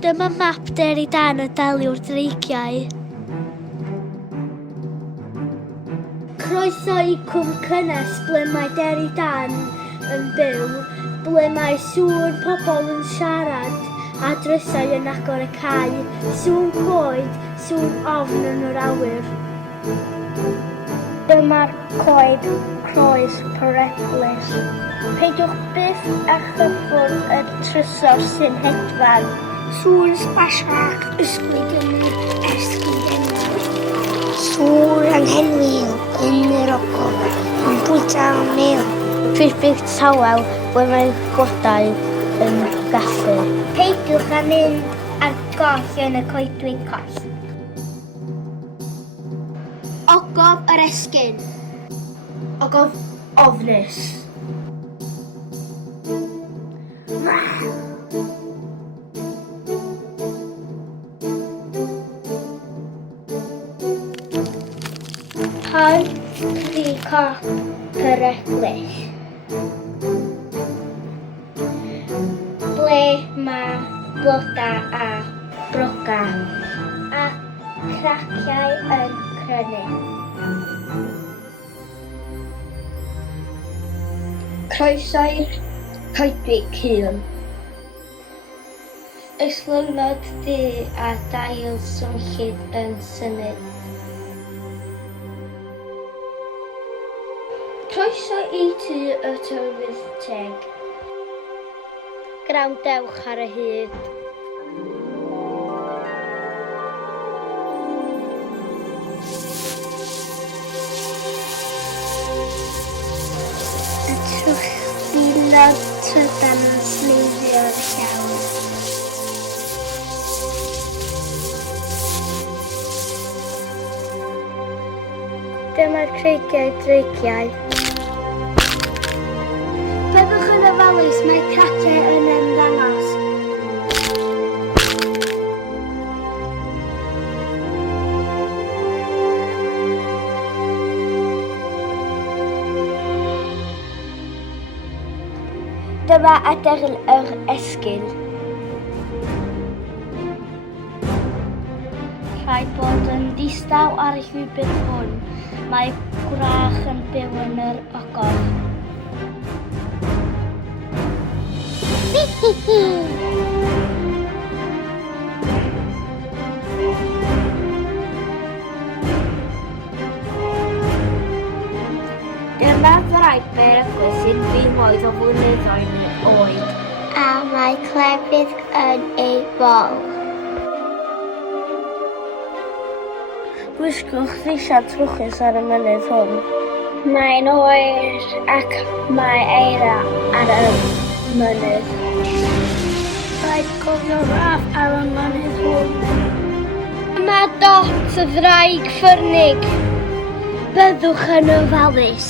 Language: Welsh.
Dyma map Deri dan y Daliwr Dreigiau. Croeso i cwm cynnes ble mae Deri dan yn byw, ble mae sŵn pobl yn siarad a drysau yn agor y cae, sŵn coed, sŵn ofn yn yr awyr. Dyma'r coed croes peryglus. Peidiwch byth â chyffwrdd y trysor sy'n hedfan. Sŵn sbasiach ysglydion esgydennol. Sŵn anghenwyl yn yr ogof yn bwyta am mil. Rhywbeth tawel ble mae blodau yn gallu. Peidiwch â mynd ar goll yn y coedwig coll. Ogof yr esgyn. Ogof ofnus. Pan creu peryglus. Ble mae blodau a broga a craciau yn crynu. Croeso i'r coedwig hyn. Eslynod du a dail swnllyd yn symud. Croeso i tu y tywydd teg. Grawdewch ar y hyd. Y trwchlinod trydan yn sleifio'r llawn. Dyma'r creigiau dreigiau. Byddwch yn ofalus, mae craciau yn ymddangos. Dyma adael yr esgyn. Rhaid bod yn distaw ar y llwybr hwn. Mae gwrach yn byw yn yr ogof. Dyma ddraig beryglus sy'n filoedd o flynyddoedd oed. A mae clefydd yn ei bol. Gwisgwch ddisiad trwchus ar y mynydd hwn. Mae'n oer ac mae eira ar y mynydd. Rhaid cofio raff ar y mynydd hwn. Yma dot y ddraig ffyrnig. Byddwch yn ofalus.